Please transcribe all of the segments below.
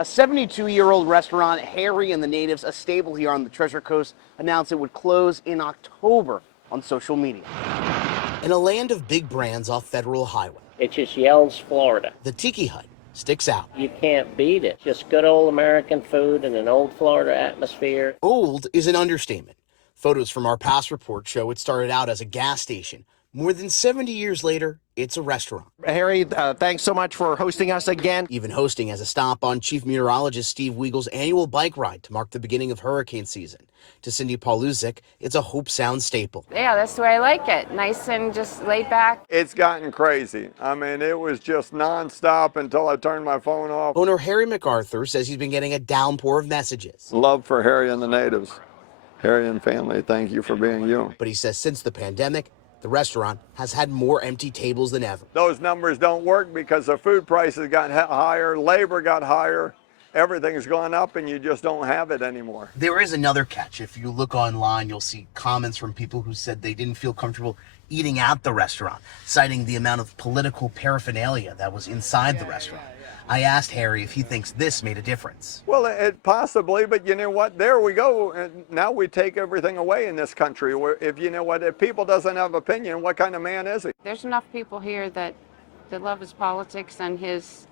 A 72-year-old restaurant, Harry and the Natives, a staple here on the Treasure Coast, announced it would close in October on social media. In a land of big brands off Federal Highway, it just yells Florida. the Tiki Hut sticks out. You can't beat it. Just good old American food in an old Florida atmosphere. Old is an understatement. Photos from our past report show it started out as a gas station. More than 70 years later, it's a restaurant. Harry, thanks so much for hosting us again. Even hosting as a stop on Chief Meteorologist Steve Weagle's annual bike ride to mark the beginning of hurricane season. To Cindy Pauluzik, it's a Hope Sound staple. Yeah, that's the way I like it. Nice and just laid back. It's gotten crazy. I mean, it was just nonstop until I turned my phone off. Owner Harry MacArthur says he's been getting a downpour of messages. Love for Harry and the Natives. Harry and family, thank you for being you. But he says since the pandemic, the restaurant has had more empty tables than ever. Those numbers don't work because the food prices got higher, labor got higher, everything's gone up, and you just don't have it anymore. There is another catch. If you look online, you'll see comments from people who said they didn't feel comfortable eating at the restaurant, citing the amount of political paraphernalia that was inside the restaurant. I asked Harry if he thinks this made a difference. Well, it possibly, but you know what? There we go. And now we take everything away in this country. If you know what, if people doesn't have opinion, what kind of man is he? There's enough people here that love his politics and his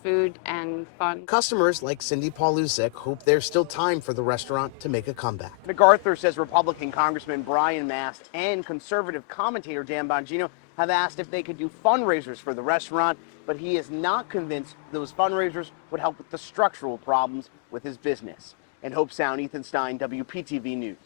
food and fun. Customers like Cindy Pauluzik hope there's still time for the restaurant to make a comeback. MacArthur says Republican Congressman Brian Mast and conservative commentator Dan Bongino have asked if they could do fundraisers for the restaurant, but he is not convinced those fundraisers would help with the structural problems with his business. In Hope Sound, Ethan Stein, WPTV News.